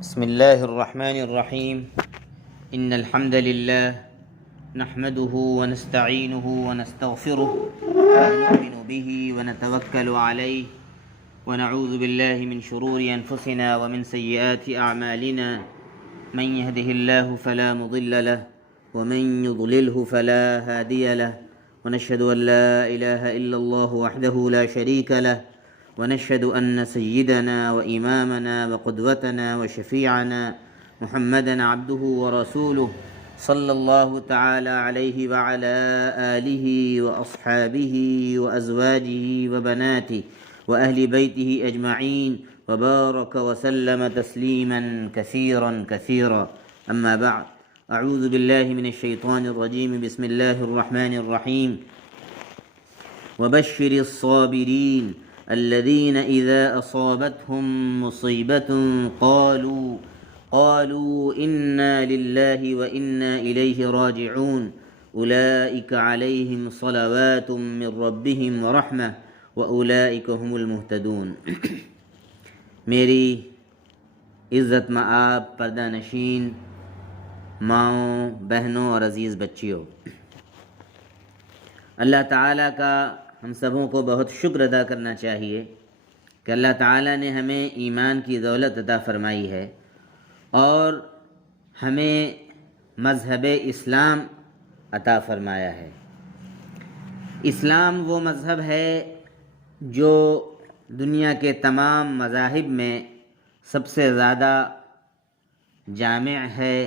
بسم الله الرحمن الرحيم إن الحمد لله نحمده ونستعينه ونستغفره ونؤمن به ونتوكل عليه ونعوذ بالله من شرور أنفسنا ومن سيئات أعمالنا من يهده الله فلا مضل له ومن يضلله فلا هادي له ونشهد أن لا إله إلا الله وحده لا شريك له ونشهد أن سيدنا وإمامنا وقدوتنا وشفيعنا محمدًا عبده ورسوله صلى الله تعالى عليه وعلى آله وأصحابه وأزواجه وبناته وأهل بيته أجمعين وبارك وسلم تسليمًا كثيرًا كثيرًا. أما بعد، أعوذ بالله من الشيطان الرجيم. بسم الله الرحمن الرحيم. وبشر الصابرين الذين إذا أصابتهم مصيبة قالوا إنا لله وإنا إليه راجعون أولئك عليهم صلوات من ربهم ورحمة وأولئك هم المهتدون. میری عزت مآب پردہ نشین ماؤں، بہنوں اور عزیز بچیوں، اللہ تعالیٰ کا ہم سبوں کو بہت شکر ادا کرنا چاہیے کہ اللہ تعالیٰ نے ہمیں ایمان کی دولت عطا فرمائی ہے اور ہمیں مذہب اسلام عطا فرمایا ہے۔ اسلام وہ مذہب ہے جو دنیا کے تمام مذاہب میں سب سے زیادہ جامع ہے،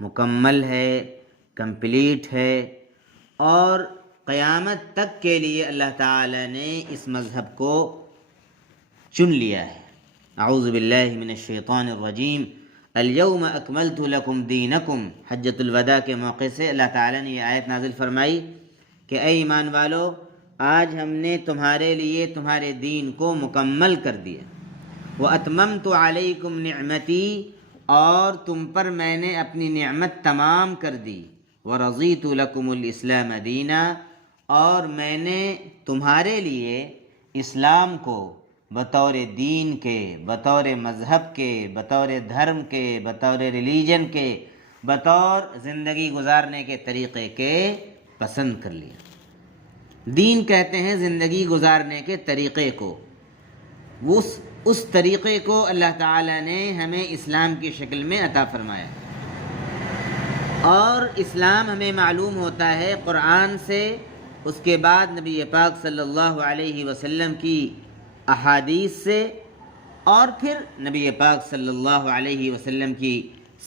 مکمل ہے، کمپلیٹ ہے، اور قیامت تک کے لیے اللہ تعالی نے اس مذہب کو چن لیا ہے۔ اعوذ باللہ من الشیطان الرجیم۔ الیوم اکملت لکم دینکم، حجۃ الوداع کے موقع سے اللہ تعالی نے یہ آیت نازل فرمائی کہ اے ایمان والو، آج ہم نے تمہارے لیے تمہارے دین کو مکمل کر دیا۔ واتممت علیکم نعمتی، اور تم پر میں نے اپنی نعمت تمام کر دی۔ ورضیت لکم الاسلام دینا، اور میں نے تمہارے لیے اسلام کو بطور دین کے، بطور مذہب کے، بطور دھرم کے، بطور ریلیجن کے، بطور زندگی گزارنے کے طریقے کے پسند کر لیا۔ دین کہتے ہیں زندگی گزارنے کے طریقے کو۔ اس طریقے کو اللہ تعالیٰ نے ہمیں اسلام کی شکل میں عطا فرمایا، اور اسلام ہمیں معلوم ہوتا ہے قرآن سے، اس کے بعد نبی پاک صلی اللہ علیہ وسلم کی احادیث سے، اور پھر نبی پاک صلی اللہ علیہ وسلم کی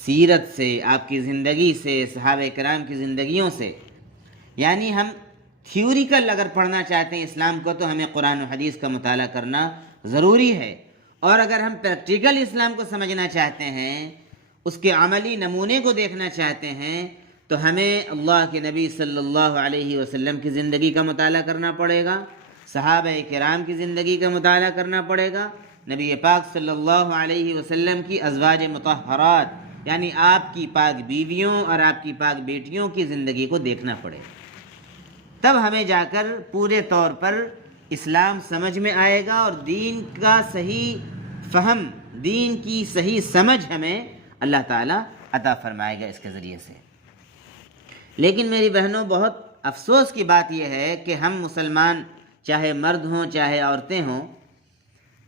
سیرت سے، آپ کی زندگی سے، صحابہ کرام کی زندگیوں سے۔ یعنی ہم تھیوریکل اگر پڑھنا چاہتے ہیں اسلام کو تو ہمیں قرآن و حدیث کا مطالعہ کرنا ضروری ہے، اور اگر ہم پریکٹیکل اسلام کو سمجھنا چاہتے ہیں، اس کے عملی نمونے کو دیکھنا چاہتے ہیں، تو ہمیں اللہ کے نبی صلی اللہ علیہ وسلم کی زندگی کا مطالعہ کرنا پڑے گا، صحابہ کرام کی زندگی کا مطالعہ کرنا پڑے گا، نبی پاک صلی اللہ علیہ وسلم کی ازواج مطہرات یعنی آپ کی پاک بیویوں اور آپ کی پاک بیٹیوں کی زندگی کو دیکھنا پڑے گا۔ تب ہمیں جا کر پورے طور پر اسلام سمجھ میں آئے گا، اور دین کا صحیح فہم، دین کی صحیح سمجھ ہمیں اللہ تعالیٰ عطا فرمائے گا اس کے ذریعے سے۔ لیکن میری بہنوں، بہت افسوس کی بات یہ ہے کہ ہم مسلمان، چاہے مرد ہوں چاہے عورتیں ہوں،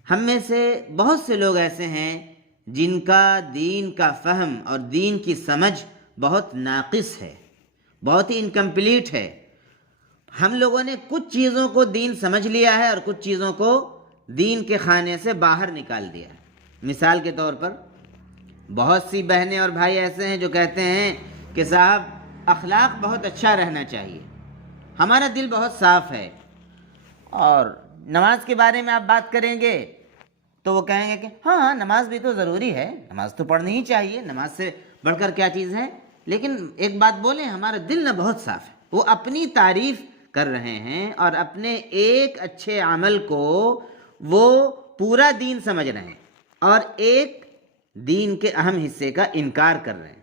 ہم میں سے بہت سے لوگ ایسے ہیں جن کا دین کا فہم اور دین کی سمجھ بہت ناقص ہے، بہت ہی انکمپلیٹ ہے۔ ہم لوگوں نے کچھ چیزوں کو دین سمجھ لیا ہے اور کچھ چیزوں کو دین کے خانے سے باہر نکال دیا ہے۔ مثال کے طور پر بہت سی بہنیں اور بھائی ایسے ہیں جو کہتے ہیں کہ صاحب اخلاق بہت اچھا رہنا چاہیے، ہمارا دل بہت صاف ہے، اور نماز کے بارے میں آپ بات کریں گے تو وہ کہیں گے کہ ہاں نماز بھی تو ضروری ہے، نماز تو پڑھنی ہی چاہیے، نماز سے بڑھ کر کیا چیز ہے۔ لیکن ایک بات بولیں، ہمارا دل نہ بہت صاف ہے۔ وہ اپنی تعریف کر رہے ہیں اور اپنے ایک اچھے عمل کو وہ پورا دین سمجھ رہے ہیں، اور ایک دین کے اہم حصے کا انکار کر رہے ہیں۔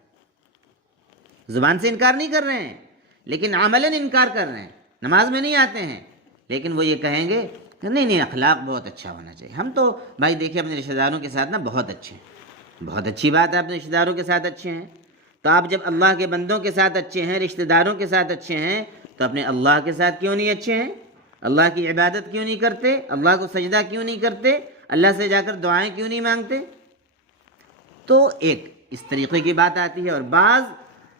زبان سے انکار نہیں کر رہے ہیں لیکن عملاً انکار کر رہے ہیں، نماز میں نہیں آتے ہیں، لیکن وہ یہ کہیں گے کہ نہیں اخلاق بہت اچھا ہونا چاہیے۔ ہم تو بھائی دیکھیں اپنے رشتہ داروں کے ساتھ نا بہت اچھے ہیں، بہت اچھی بات ہے، آپ رشتہ داروں کے ساتھ اچھے ہیں۔ تو آپ جب اللہ کے بندوں کے ساتھ اچھے ہیں، رشتہ داروں کے ساتھ اچھے ہیں، تو اپنے اللہ کے ساتھ کیوں نہیں اچھے ہیں؟ اللہ کی عبادت کیوں نہیں کرتے؟ اللہ کو سجدہ کیوں نہیں کرتے؟ اللہ سے جا کر دعائیں کیوں نہیں مانگتے؟ تو ایک اس طریقے کی بات آتی ہے۔ اور بعض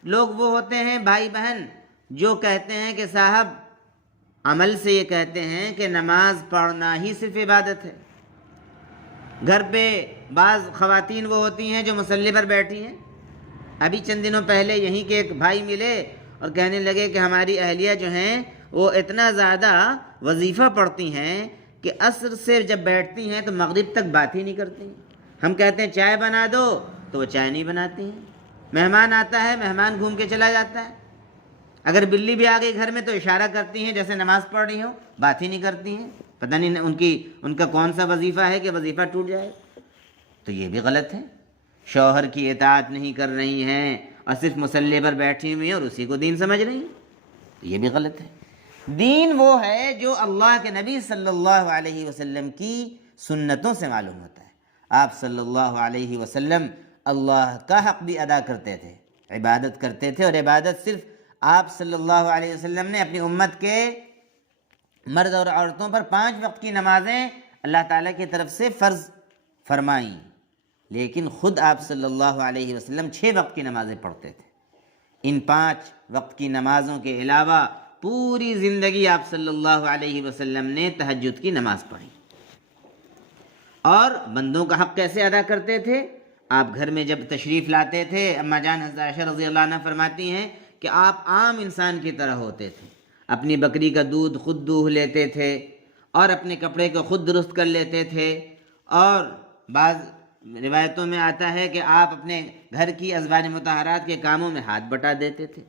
لوگ وہ ہوتے ہیں بھائی بہن جو کہتے ہیں کہ صاحب عمل سے یہ کہتے ہیں کہ نماز پڑھنا ہی صرف عبادت ہے۔ گھر پہ بعض خواتین وہ ہوتی ہیں جو مصلی پر بیٹھی ہیں۔ ابھی چند دنوں پہلے یہیں کے ایک بھائی ملے اور کہنے لگے کہ ہماری اہلیہ جو ہیں وہ اتنا زیادہ وظیفہ پڑھتی ہیں کہ عصر سے جب بیٹھتی ہیں تو مغرب تک بات ہی نہیں کرتی ہیں۔ ہم کہتے ہیں چائے بنا دو تو وہ چائے نہیں بناتی ہیں۔ مہمان آتا ہے، مہمان گھوم کے چلا جاتا ہے۔ اگر بلی بھی آ گئی گھر میں تو اشارہ کرتی ہیں جیسے نماز پڑھ رہی ہوں، بات ہی نہیں کرتی ہیں۔ پتہ نہیں ان کا کون سا وظیفہ ہے کہ وظیفہ ٹوٹ جائے۔ تو یہ بھی غلط ہے۔ شوہر کی اطاعت نہیں کر رہی ہیں اور صرف مصلی پر بیٹھی ہوئی ہیں اور اسی کو دین سمجھ رہی ہیں، تو یہ بھی غلط ہے۔ دین وہ ہے جو اللہ کے نبی صلی اللہ علیہ وسلم کی سنتوں سے معلوم ہوتا ہے۔ آپ صلی اللہ علیہ وسلم اللہ کا حق بھی ادا کرتے تھے، عبادت کرتے تھے، اور عبادت صرف آپ صلی اللہ علیہ وسلم نے اپنی امت کے مرد اور عورتوں پر 5 وقت کی نمازیں اللہ تعالیٰ کی طرف سے فرض فرمائیں، لیکن خود آپ صلی اللہ علیہ وسلم 6 وقت کی نمازیں پڑھتے تھے۔ ان 5 وقت کی نمازوں کے علاوہ پوری زندگی آپ صلی اللہ علیہ وسلم نے تہجد کی نماز پڑھی۔ اور بندوں کا حق کیسے ادا کرتے تھے؟ آپ گھر میں جب تشریف لاتے تھے، اما جان حضرت عائشہ رضی اللہ عنہ فرماتی ہیں کہ آپ عام انسان کی طرح ہوتے تھے، اپنی بکری کا دودھ خود دوہ لیتے تھے اور اپنے کپڑے کو خود درست کر لیتے تھے، اور بعض روایتوں میں آتا ہے کہ آپ اپنے گھر کی ازواج مطہرات کے کاموں میں ہاتھ بٹا دیتے تھے۔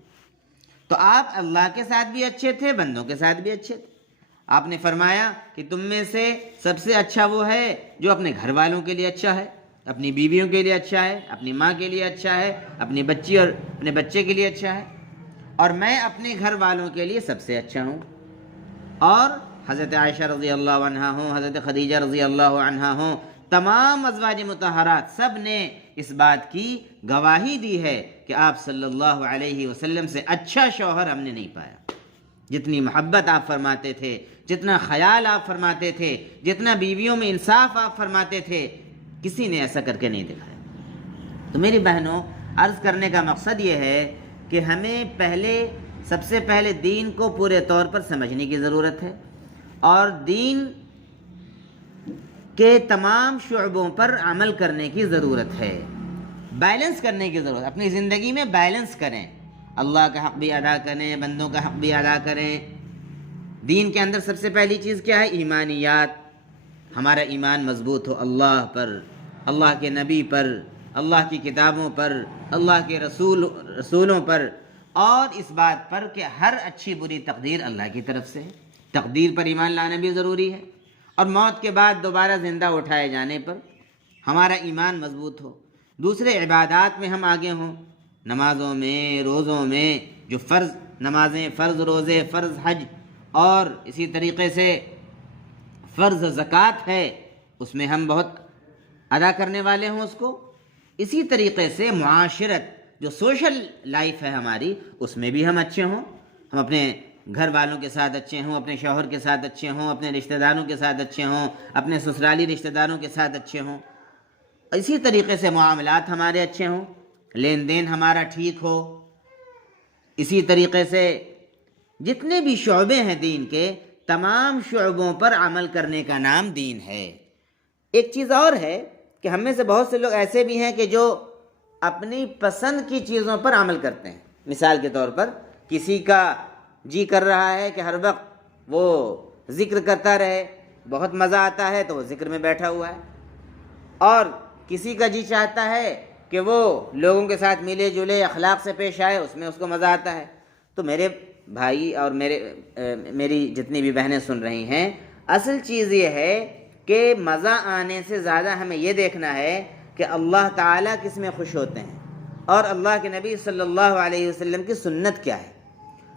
تو آپ اللہ کے ساتھ بھی اچھے تھے، بندوں کے ساتھ بھی اچھے تھے۔ آپ نے فرمایا کہ تم میں سے سب سے اچھا وہ ہے جو اپنے گھر والوں کے لیے اچھا ہے، اپنی بیویوں کے لیے اچھا ہے، اپنی ماں کے لیے اچھا ہے، اپنی بچی اور اپنے بچے کے لیے اچھا ہے، اور میں اپنے گھر والوں کے لیے سب سے اچھا ہوں۔ اور حضرت عائشہ رضی اللہ عنہا ہوں، حضرت خدیجہ رضی اللہ عنہا ہوں، تمام ازواج مطہرات سب نے اس بات کی گواہی دی ہے کہ آپ صلی اللہ علیہ وسلم سے اچھا شوہر ہم نے نہیں پایا۔ جتنی محبت آپ فرماتے تھے، جتنا خیال آپ فرماتے تھے، جتنا بیویوں میں انصاف آپ فرماتے تھے، کسی نے ایسا کر کے نہیں دکھایا۔ تو میری بہنوں، عرض کرنے کا مقصد یہ ہے کہ ہمیں سب سے پہلے دین کو پورے طور پر سمجھنے کی ضرورت ہے، اور دین کے تمام شعبوں پر عمل کرنے کی ضرورت ہے، بیلنس کرنے کی ضرورت ہے۔ اپنی زندگی میں بیلنس کریں، اللہ کا حق بھی ادا کریں، بندوں کا حق بھی ادا کریں۔ دین کے اندر سب سے پہلی چیز کیا ہے؟ ایمانیات۔ ہمارا ایمان مضبوط ہو اللہ پر، اللہ کے نبی پر، اللہ کی کتابوں پر، اللہ کے رسولوں پر، اور اس بات پر کہ ہر اچھی بری تقدیر اللہ کی طرف سے ہے۔ تقدیر پر ایمان لانا بھی ضروری ہے، اور موت کے بعد دوبارہ زندہ اٹھائے جانے پر ہمارا ایمان مضبوط ہو۔ دوسرے عبادات میں ہم آگے ہوں، نمازوں میں، روزوں میں، جو فرض نمازیں، فرض روزے، فرض حج، اور اسی طریقے سے فرض زکوٰۃ ہے، اس میں ہم بہت ادا کرنے والے ہوں اس کو۔ اسی طریقے سے معاشرت، جو سوشل لائف ہے ہماری، اس میں بھی ہم اچھے ہوں، ہم اپنے گھر والوں کے ساتھ اچھے ہوں، اپنے شوہر کے ساتھ اچھے ہوں، اپنے رشتہ داروں کے ساتھ اچھے ہوں، اپنے سسرالی رشتہ داروں کے ساتھ اچھے ہوں۔ اسی طریقے سے معاملات ہمارے اچھے ہوں، لین دین ہمارا ٹھیک ہو۔ اسی طریقے سے جتنے بھی شعبے ہیں دین کے، تمام شعبوں پر عمل کرنے کا نام دین ہے۔ ایک چیز اور ہے کہ ہم میں سے بہت سے لوگ ایسے بھی ہیں کہ جو اپنی پسند کی چیزوں پر عمل کرتے ہیں۔ مثال کے طور پر کسی کا جی کر رہا ہے کہ ہر وقت وہ ذکر کرتا رہے، بہت مزہ آتا ہے تو وہ ذکر میں بیٹھا ہوا ہے، اور کسی کا جی چاہتا ہے کہ وہ لوگوں کے ساتھ ملے جلے، اخلاق سے پیش آئے، اس میں اس کو مزہ آتا ہے۔ تو میرے بھائی اور میری جتنی بھی بہنیں سن رہی ہیں، اصل چیز یہ ہے کہ مزہ آنے سے زیادہ ہمیں یہ دیکھنا ہے کہ اللہ تعالیٰ کس میں خوش ہوتے ہیں، اور اللہ کے نبی صلی اللہ علیہ وسلم کی سنت کیا ہے۔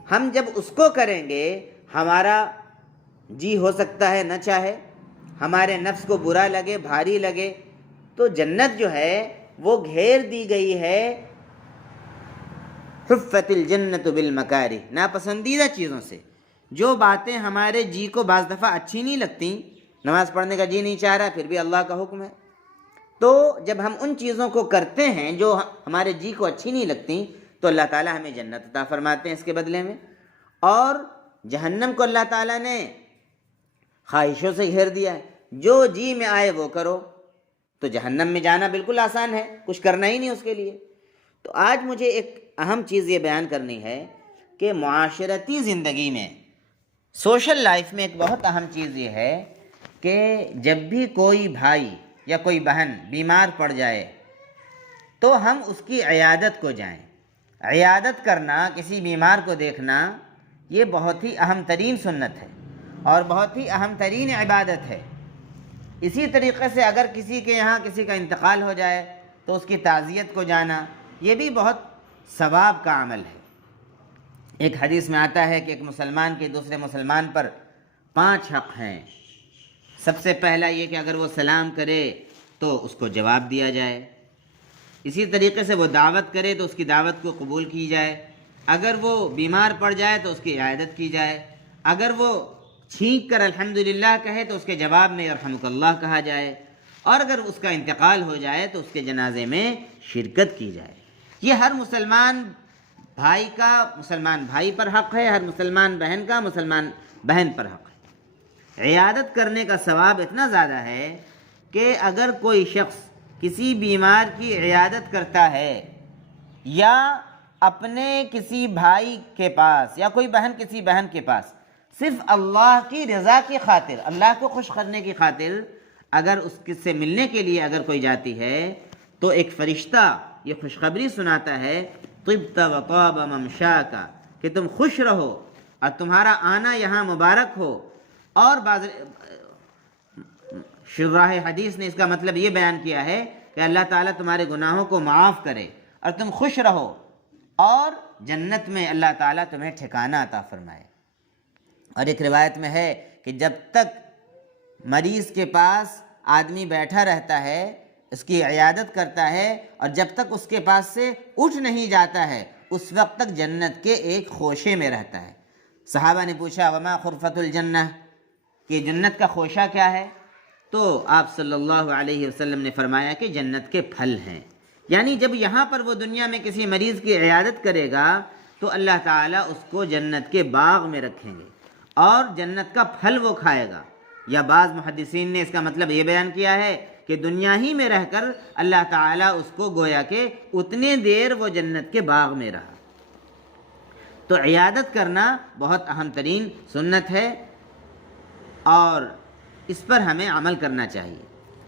ہم جب اس کو کریں گے، ہمارا جی ہو سکتا ہے نہ چاہے، ہمارے نفس کو برا لگے، بھاری لگے، تو جنت جو ہے وہ گھیر دی گئی ہے حفت الجنت بالمکارہ، ناپسندیدہ چیزوں سے۔ جو باتیں ہمارے جی کو بعض دفعہ اچھی نہیں لگتی، نماز پڑھنے کا جی نہیں چاہ رہا، پھر بھی اللہ کا حکم ہے، تو جب ہم ان چیزوں کو کرتے ہیں جو ہمارے جی کو اچھی نہیں لگتی، تو اللہ تعالیٰ ہمیں جنت عطا فرماتے ہیں اس کے بدلے میں۔ اور جہنم کو اللہ تعالیٰ نے خواہشوں سے گھیر دیا ہے، جو جی میں آئے وہ کرو، تو جہنم میں جانا بالکل آسان ہے، کچھ کرنا ہی نہیں اس کے لیے۔ تو آج مجھے ایک اہم چیز یہ بیان کرنی ہے کہ معاشرتی زندگی میں، سوشل لائف میں ایک بہت اہم چیز یہ ہے کہ جب بھی کوئی بھائی یا کوئی بہن بیمار پڑ جائے تو ہم اس کی عیادت کو جائیں۔ عیادت کرنا، کسی بیمار کو دیکھنا، یہ بہت ہی اہم ترین سنت ہے اور بہت ہی اہم ترین عبادت ہے۔ اسی طریقے سے اگر کسی کے یہاں کسی کا انتقال ہو جائے تو اس کی تعزیت کو جانا، یہ بھی بہت ثواب کا عمل ہے۔ ایک حدیث میں آتا ہے کہ ایک مسلمان کے دوسرے مسلمان پر 5 حق ہیں۔ سب سے پہلا یہ کہ اگر وہ سلام کرے تو اس کو جواب دیا جائے، اسی طریقے سے وہ دعوت کرے تو اس کی دعوت کو قبول کی جائے، اگر وہ بیمار پڑ جائے تو اس کی عیادت کی جائے، اگر وہ چھینک کر الحمدللہ کہے تو اس کے جواب میں یرحمک اللہ کہا جائے، اور اگر اس کا انتقال ہو جائے تو اس کے جنازے میں شرکت کی جائے۔ یہ ہر مسلمان بھائی کا مسلمان بھائی پر حق ہے، ہر مسلمان بہن کا مسلمان بہن پر حق ہے۔ عیادت کرنے کا ثواب اتنا زیادہ ہے کہ اگر کوئی شخص کسی بیمار کی عیادت کرتا ہے یا اپنے کسی بھائی کے پاس یا کوئی بہن کسی بہن کے پاس صرف اللہ کی رضا کی خاطر، اللہ کو خوش کرنے کی خاطر اگر اس سے ملنے کے لیے اگر کوئی جاتی ہے تو ایک فرشتہ یہ خوشخبری سناتا ہے طبت و طاب ممشاک، کہ تم خوش رہو اور تمہارا آنا یہاں مبارک ہو۔ اور بعض شراح حدیث نے اس کا مطلب یہ بیان کیا ہے کہ اللہ تعالیٰ تمہارے گناہوں کو معاف کرے اور تم خوش رہو، اور جنت میں اللہ تعالیٰ تمہیں ٹھکانہ عطا فرمائے۔ اور ایک روایت میں ہے کہ جب تک مریض کے پاس آدمی بیٹھا رہتا ہے، اس کی عیادت کرتا ہے، اور جب تک اس کے پاس سے اٹھ نہیں جاتا ہے، اس وقت تک جنت کے ایک خوشے میں رہتا ہے۔ صحابہ نے پوچھا وما خرفۃ الجنہ، کہ جنت کا خوشہ کیا ہے؟ تو آپ صلی اللہ علیہ وسلم نے فرمایا کہ جنت کے پھل ہیں۔ یعنی جب یہاں پر وہ دنیا میں کسی مریض کی عیادت کرے گا تو اللہ تعالیٰ اس کو جنت کے باغ میں رکھیں گے اور جنت کا پھل وہ کھائے گا۔ یا بعض محدثین نے اس کا مطلب یہ بیان کیا ہے کہ دنیا ہی میں رہ کر اللہ تعالیٰ اس کو گویا کہ اتنے دیر وہ جنت کے باغ میں رہا۔ تو عیادت کرنا بہت اہم ترین سنت ہے اور اس پر ہمیں عمل کرنا چاہیے۔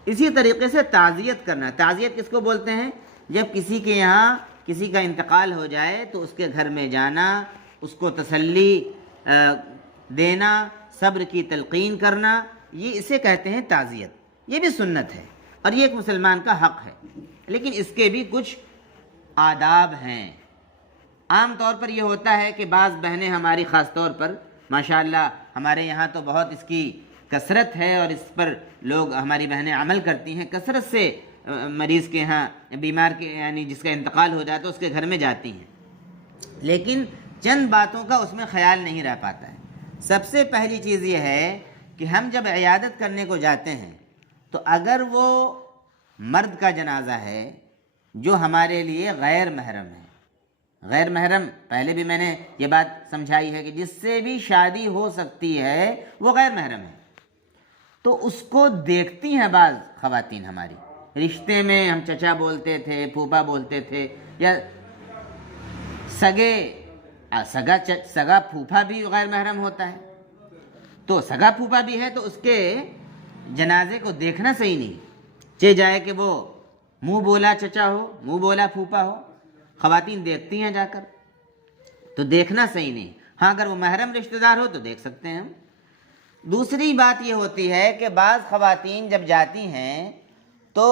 اسی طریقے سے تعزیت کرنا، تعزیت کس کو بولتے ہیں؟ جب کسی کے یہاں کسی کا انتقال ہو جائے تو اس کے گھر میں جانا، اس کو تسلی دینا، صبر کی تلقین کرنا، یہ اسے کہتے ہیں تعزیت۔ یہ بھی سنت ہے اور یہ ایک مسلمان کا حق ہے، لیکن اس کے بھی کچھ آداب ہیں۔ عام طور پر یہ ہوتا ہے کہ بعض بہنیں ہماری خاص طور پر ماشاءاللہ ہمارے یہاں تو بہت اس کی کثرت ہے اور اس پر لوگ ہماری بہنیں عمل کرتی ہیں، کثرت سے مریض کے ہاں بیمار کے یعنی جس کا انتقال ہو جاتا ہے اس کے گھر میں جاتی ہیں، لیکن چند باتوں کا اس میں خیال نہیں رہ پاتا ہے۔ سب سے پہلی چیز یہ ہے کہ ہم جب عیادت کرنے کو جاتے ہیں تو اگر وہ مرد کا جنازہ ہے جو ہمارے لیے غیر محرم ہے، غیر محرم پہلے بھی میں نے یہ بات سمجھائی ہے کہ جس سے بھی شادی ہو سکتی ہے وہ غیر محرم ہے، تو اس کو دیکھتی ہیں بعض خواتین ہماری رشتے میں، ہم چچا بولتے تھے، پھوپھا بولتے تھے، یا سگا پھوپھا بھی غیر محرم ہوتا ہے، تو سگا پھوپھا بھی ہے تو اس کے جنازے کو دیکھنا صحیح نہیں، چہ جائے کہ وہ منہ بولا چچا ہو، منہ بولا پھوپھا ہو، خواتین دیکھتی ہیں جا کر، تو دیکھنا صحیح نہیں۔ ہاں اگر وہ محرم رشتہ دار ہو تو دیکھ سکتے ہیں ہم۔ دوسری بات یہ ہوتی ہے کہ بعض خواتین جب جاتی ہیں تو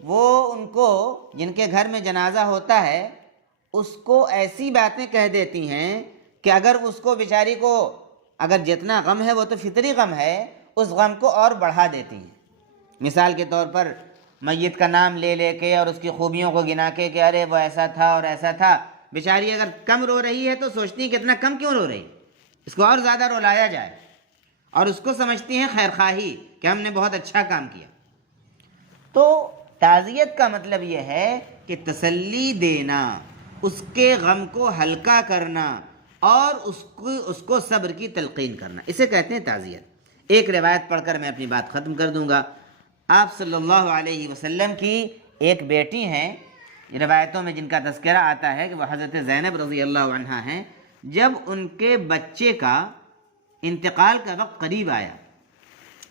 وہ ان کو جن کے گھر میں جنازہ ہوتا ہے اس کو ایسی باتیں کہہ دیتی ہیں کہ اگر اس کو بیچاری کو اگر جتنا غم ہے وہ تو فطری غم ہے، اس غم کو اور بڑھا دیتی ہیں۔ مثال کے طور پر میت کا نام لے لے کے اور اس کی خوبیوں کو گنا کے کہ ارے وہ ایسا تھا اور ایسا تھا. بیچاری اگر کم رو رہی ہے تو سوچتی ہیں کہ اتنا کم کیوں رو رہی, اس کو اور زیادہ رلایا جائے, اور اس کو سمجھتی ہیں خیر خواہی کہ ہم نے بہت اچھا کام کیا. تو تعزیت کا مطلب یہ ہے کہ تسلی دینا, اس کے غم کو ہلکا کرنا اور اس کو صبر کی تلقین کرنا, اسے کہتے ہیں تعزیت. ایک روایت پڑھ کر میں اپنی بات ختم کر دوں گا. آپ صلی اللہ علیہ وسلم کی ایک بیٹی ہیں, روایتوں میں جن کا تذکرہ آتا ہے کہ وہ حضرت زینب رضی اللہ عنہا ہیں. جب ان کے بچے کا انتقال کا وقت قریب آیا,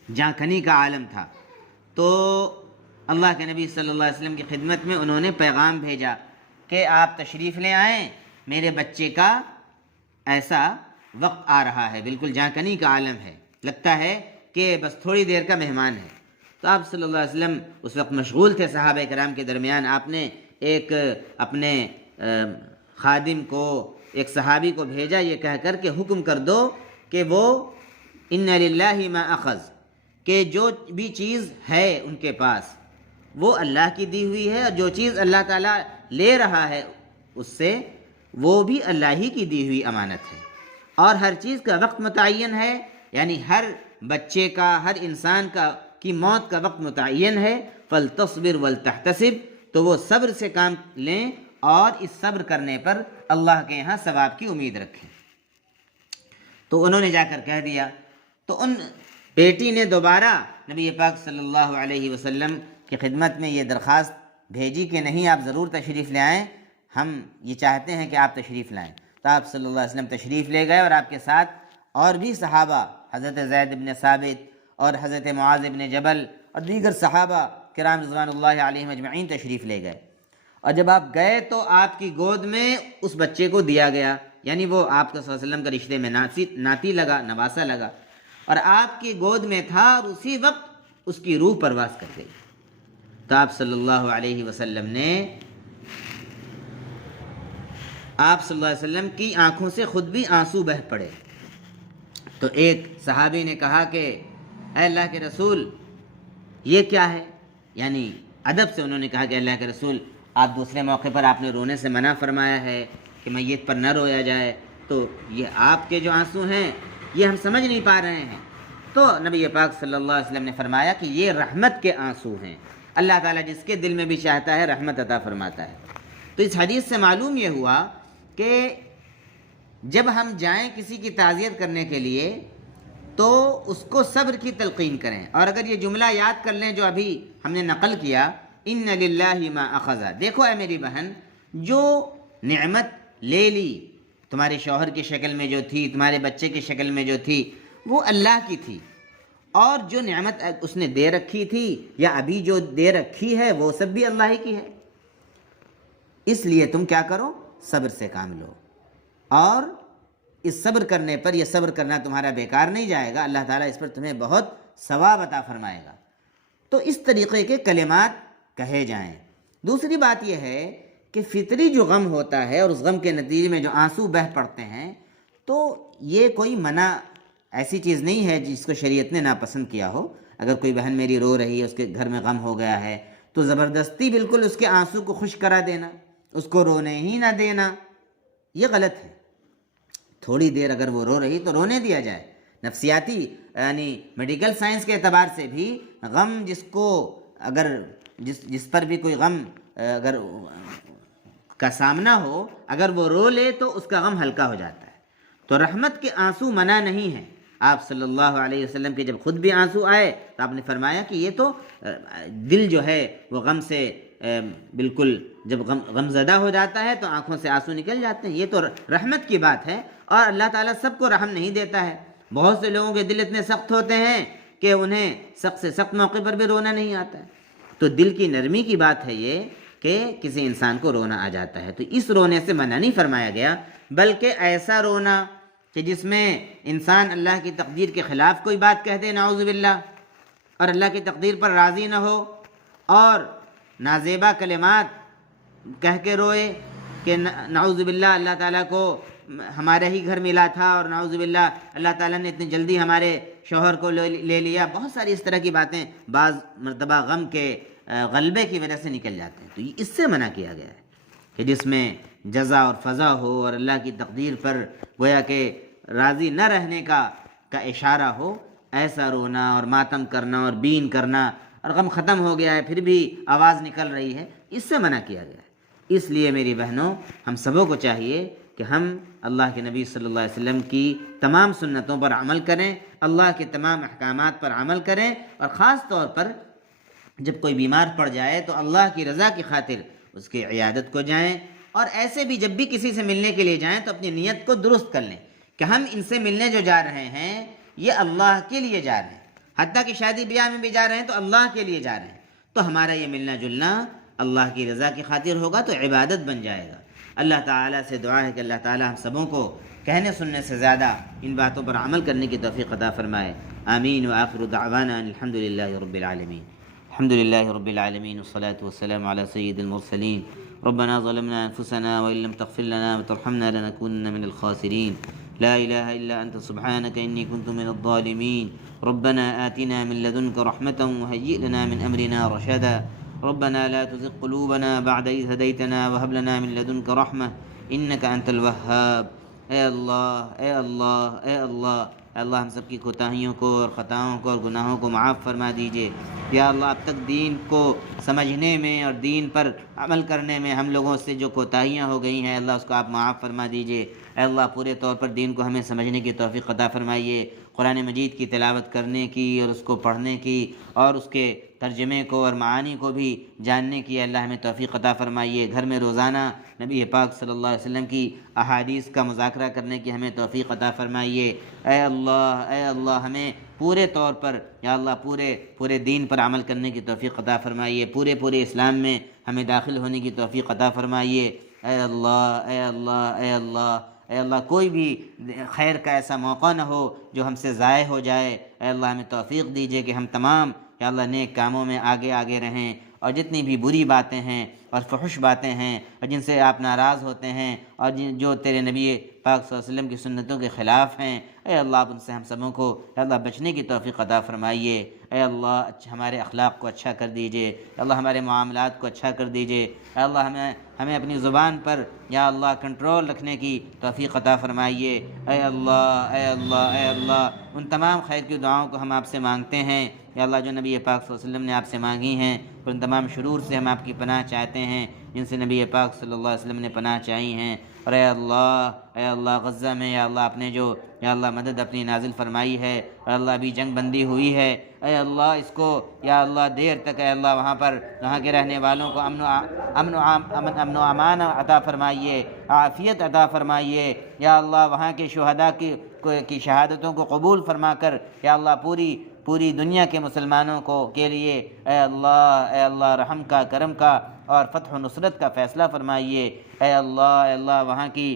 جہاں کنی کا عالم تھا, تو اللہ کے نبی صلی اللہ علیہ وسلم کی خدمت میں انہوں نے پیغام بھیجا کہ آپ تشریف لے آئیں, میرے بچے کا ایسا وقت آ رہا ہے, بالکل جہاں کنی کا عالم ہے, لگتا ہے کہ بس تھوڑی دیر کا مہمان ہے. تو آپ صلی اللہ علیہ وسلم اس وقت مشغول تھے صحابہ کرام کے درمیان. آپ نے ایک اپنے خادم کو, ایک صحابی کو بھیجا یہ کہہ کر کہ حکم کر دو کہ وہ ان للہ ما اخذ, کہ جو بھی چیز ہے ان کے پاس وہ اللہ کی دی ہوئی ہے, اور جو چیز اللہ تعالیٰ لے رہا ہے اس سے وہ بھی اللہ ہی کی دی ہوئی امانت ہے, اور ہر چیز کا وقت متعین ہے, یعنی ہر بچے کا, ہر انسان کی موت کا وقت متعین ہے. فلتصبر ولتحتسب, تو وہ صبر سے کام لیں اور اس صبر کرنے پر اللہ کے یہاں ثواب کی امید رکھیں. تو انہوں نے جا کر کہہ دیا. تو ان بیٹی نے دوبارہ نبی پاک صلی اللہ علیہ وسلم کی خدمت میں یہ درخواست بھیجی کہ نہیں, آپ ضرور تشریف لے آئیں, ہم یہ چاہتے ہیں کہ آپ تشریف لائیں. تو آپ صلی اللہ علیہ وسلم تشریف لے گئے, اور آپ کے ساتھ اور بھی صحابہ, حضرت زید بن ثابت اور حضرت معاذ بن جبل اور دیگر صحابہ کرام رضوان اللہ علیہم اجمعین تشریف لے گئے. اور جب آپ گئے تو آپ کی گود میں اس بچے کو دیا گیا, یعنی وہ آپ صلی اللہ علیہ وسلم کا رشتے میں ناتی لگا, نواسا لگا, اور آپ کی گود میں تھا, اور اسی وقت اس کی روح پرواز کر گئی. تو آپ صلی اللہ علیہ وسلم نے, آپ صلی اللہ علیہ وسلم کی آنکھوں سے خود بھی آنسو بہہ پڑے. تو ایک صحابی نے کہا کہ اے اللہ کے رسول یہ کیا ہے, یعنی ادب سے انہوں نے کہا کہ اللہ کے رسول آپ دوسرے موقع پر آپ نے رونے سے منع فرمایا ہے کہ میت پر نہ رویا جائے, تو یہ آپ کے جو آنسو ہیں یہ ہم سمجھ نہیں پا رہے ہیں. تو نبی پاک صلی اللہ علیہ وسلم نے فرمایا کہ یہ رحمت کے آنسو ہیں, اللہ تعالیٰ جس کے دل میں بھی چاہتا ہے رحمت عطا فرماتا ہے. تو اس حدیث سے معلوم یہ ہوا کہ جب ہم جائیں کسی کی تعزیت کرنے کے لیے تو اس کو صبر کی تلقین کریں. اور اگر یہ جملہ یاد کر لیں جو ابھی ہم نے نقل کیا, ان للہ ما اخذ, دیکھو اے میری بہن, جو نعمت لے لی تمہارے شوہر کی شکل میں جو تھی, تمہارے بچے کی شکل میں جو تھی, وہ اللہ کی تھی, اور جو نعمت اس نے دے رکھی تھی یا ابھی جو دے رکھی ہے وہ سب بھی اللہ ہی کی ہے. اس لیے تم کیا کرو, صبر سے کام لو, اور اس صبر کرنے پر, یہ صبر کرنا تمہارا بیکار نہیں جائے گا, اللہ تعالیٰ اس پر تمہیں بہت ثواب عطا فرمائے گا. تو اس طریقے کے کلمات کہے جائیں. دوسری بات یہ ہے کہ فطری جو غم ہوتا ہے اور اس غم کے نتیجے میں جو آنسو بہہ پڑتے ہیں, تو یہ کوئی منع ایسی چیز نہیں ہے جس کو شریعت نے ناپسند کیا ہو. اگر کوئی بہن میری رو رہی ہے, اس کے گھر میں غم ہو گیا ہے, تو زبردستی بالکل اس کے آنسو کو خشک کرا دینا, اس کو رونے ہی نہ دینا, یہ غلط ہے. تھوڑی دیر اگر وہ رو رہی تو رونے دیا جائے. نفسیاتی یعنی میڈیکل سائنس کے اعتبار سے بھی غم جس کو اگر جس پر بھی کوئی غم اگر کا سامنا ہو, اگر وہ رو لے تو اس کا غم ہلکا ہو جاتا ہے. تو رحمت کے آنسو منع نہیں ہیں. آپ صلی اللہ علیہ وسلم کے جب خود بھی آنسو آئے تو آپ نے فرمایا کہ یہ تو دل جو ہے وہ غم سے بالکل جب غم زدہ ہو جاتا ہے تو آنکھوں سے آنسو نکل جاتے ہیں. یہ تو رحمت کی بات ہے, اور اللہ تعالیٰ سب کو رحم نہیں دیتا ہے. بہت سے لوگوں کے دل اتنے سخت ہوتے ہیں کہ انہیں سخت سے سخت موقع پر بھی رونا نہیں آتا ہے. تو دل کی نرمی کی بات ہے یہ کہ کسی انسان کو رونا آ جاتا ہے, تو اس رونے سے منع نہیں فرمایا گیا, بلکہ ایسا رونا کہ جس میں انسان اللہ کی تقدیر کے خلاف کوئی بات کہہ دے, نعوذ باللہ, اور اللہ کی تقدیر پر راضی نہ ہو, اور نازیبا کلمات کہہ کے روئے کہ نعوذ باللہ اللہ تعالیٰ کو ہمارا ہی گھر ملا تھا, اور نعوذ باللہ اللہ تعالیٰ نے اتنی جلدی ہمارے شوہر کو لے لیا. بہت ساری اس طرح کی باتیں بعض مرتبہ غم کے غلبے کی وجہ سے نکل جاتے ہیں، تو یہ اس سے منع کیا گیا ہے کہ جس میں جزا اور فضا ہو اور اللہ کی تقدیر پر گویا کہ راضی نہ رہنے کا اشارہ ہو، ایسا رونا اور ماتم کرنا اور بین کرنا، اور غم ختم ہو گیا ہے پھر بھی آواز نکل رہی ہے، اس سے منع کیا گیا ہے۔ اس لیے میری بہنوں، ہم سبوں کو چاہیے کہ ہم اللہ کے نبی صلی اللہ علیہ وسلم کی تمام سنتوں پر عمل کریں، اللہ کے تمام احکامات پر عمل کریں، اور خاص طور پر جب کوئی بیمار پڑ جائے تو اللہ کی رضا کی خاطر اس کی عیادت کو جائیں، اور ایسے بھی جب بھی کسی سے ملنے کے لیے جائیں تو اپنی نیت کو درست کر لیں کہ ہم ان سے ملنے جو جا رہے ہیں یہ اللہ کے لیے جا رہے ہیں، حتیٰ کہ شادی بیاہ میں بھی جا رہے ہیں تو اللہ کے لیے جا رہے ہیں، تو ہمارا یہ ملنا جلنا اللہ کی رضا کی خاطر ہوگا تو عبادت بن جائے گا۔ اللہ تعالیٰ سے دعا ہے کہ اللہ تعالیٰ ہم سبوں کو کہنے سننے سے زیادہ ان باتوں پر عمل کرنے کی توفیق عطا فرمائے، آمین۔ وآخر دعوانا الحمد للہ رب العالمین۔ الحمد للہ رب العالمین والصلاة والسلام على سید المرسلین۔ ربنا ظلمنا انفسنا وان لم تغفر لنا وترحمنا لنكونن من الخاسرین۔ لا الہ الا انت سبحانک انی کنت من الظالمین۔ ربنا آتنا من لدنک رحمة وهيئ لنا من امرنا رشدا۔ ربنا لا تزغ قلوبنا بعد إذ هديتنا وهب لنا من لدنك رحمة إنك أنت الوهاب۔ اے اللہ، اے اللہ، اے اللہ، اے اللہ ہم سب کی کوتاہیوں کو اور خطاؤں کو اور گناہوں کو معاف فرما دیجئے۔ یا اللہ اب تک دین کو سمجھنے میں اور دین پر عمل کرنے میں ہم لوگوں سے جو کوتاہیاں ہو گئی ہیں اللہ اس کو آپ معاف فرما دیجئے۔ اے اللہ پورے طور پر دین کو ہمیں سمجھنے کی توفیق عطا فرمائیے، قرآن مجید کی تلاوت کرنے کی اور اس کو پڑھنے کی اور اس کے ترجمے کو اور معانی کو بھی جاننے کی اللہ ہمیں توفیق عطا فرمائیے۔ گھر میں روزانہ نبی پاک صلی اللہ علیہ وسلم کی احادیث کا مذاکرہ کرنے کی ہمیں توفیق عطا فرمائیے۔ اے اللہ ہمیں پورے طور پر یا اللہ پورے دین پر عمل کرنے کی توفیق عطا فرمائیے، پورے اسلام میں ہمیں داخل ہونے کی توفیق عطا فرمائیے۔ اے اللہ، اے اللہ، اے اللہ، اے اللہ کوئی بھی خیر کا ایسا موقع نہ ہو جو ہم سے ضائع ہو جائے۔ اے اللہ ہمیں توفیق دیجیے کہ ہم تمام یا اللہ نیک کاموں میں آگے رہیں، اور جتنی بھی بری باتیں ہیں اور فحش باتیں ہیں اور جن سے آپ ناراض ہوتے ہیں اور جو تیرے نبی پاک صلی اللہ علیہ وسلم کی سنتوں کے خلاف ہیں، اے اللہ آپ ان سے ہم سبوں کو اے اللہ بچنے کی توفیق عطا فرمائیے۔ اے اللہ ہمارے اخلاق کو اچھا کر دیجیے، اے اللہ ہمارے معاملات کو اچھا کر دیجیے۔ اے اللہ ہمیں اپنی زبان پر یا اللہ کنٹرول رکھنے کی توفیق عطا فرمائیے۔ اے اللہ، اے اللہ، اے اللہ ان تمام خیر کی دعاؤں کو ہم آپ سے مانگتے ہیں یا اللہ جو نبی پاک صلی اللہ علیہ وسلم نے آپ سے مانگی ہیں، ان تمام شرور سے ہم آپ کی پناہ چاہتے ہیں جن سے نبی پاک صلی اللہ علیہ وسلم نے پناہ چاہی ہیں۔ اور اے اللہ غزہ میں یا اللہ آپ نے جو یا اللہ مدد اپنی نازل فرمائی ہے، اور اللہ ابھی جنگ بندی ہوئی ہے، اے اللہ اس کو یا اللہ دیر تک اے اللہ وہاں کے رہنے والوں کو امن و امان عطا فرمائیے، عافیت عطا فرمائیے یا اللہ وہاں کے شہداء کی شہادتوں کو قبول فرما کر یا اللہ پوری دنیا کے مسلمانوں کے لیے اے اللہ رحم کا، کرم کا اور فتح و نصرت کا فیصلہ فرمائیے۔ اے اللہ وہاں کی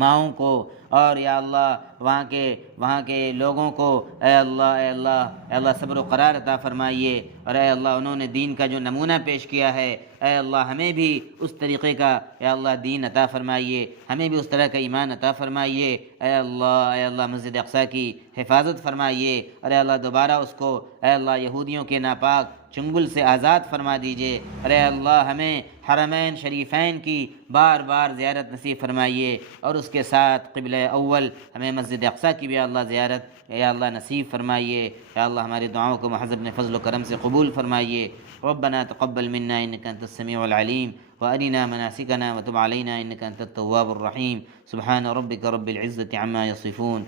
ماؤں کو اور یا اللہ وہاں کے لوگوں کو اے اللہ صبر و قرار عطا فرمائیے، اور اے اللہ انہوں نے دین کا جو نمونہ پیش کیا ہے اے اللہ ہمیں بھی اس طریقے کا اے اللہ دین عطا فرمائیے، ہمیں بھی اس طرح کا ایمان عطا فرمائیے۔ اے اللہ مسجد اقصیٰ کی حفاظت فرمائیے، اور اے اللہ دوبارہ اس کو اے اللہ یہودیوں کے ناپاک چنگل سے آزاد فرما دیجیے، اور اے اللہ ہمیں حرمین شریفین کی بار بار زیارت نصیب فرمائیے، اور اس کے ساتھ قبلہ اول ہمیں مسجد اقصیٰ کی بھی اللہ زیارت یا اللہ نصیب فرمائیے۔ یا اللہ ہماری دعاؤں کو محض اپنے فضل و کرم سے قبول فرمائیے۔ ربنا تقبل منا انك انت السميع العليم وارنا مناسكنا وتب علينا انك انت التواب الرحيم۔ سبحان ربك رب العزة عما يصفون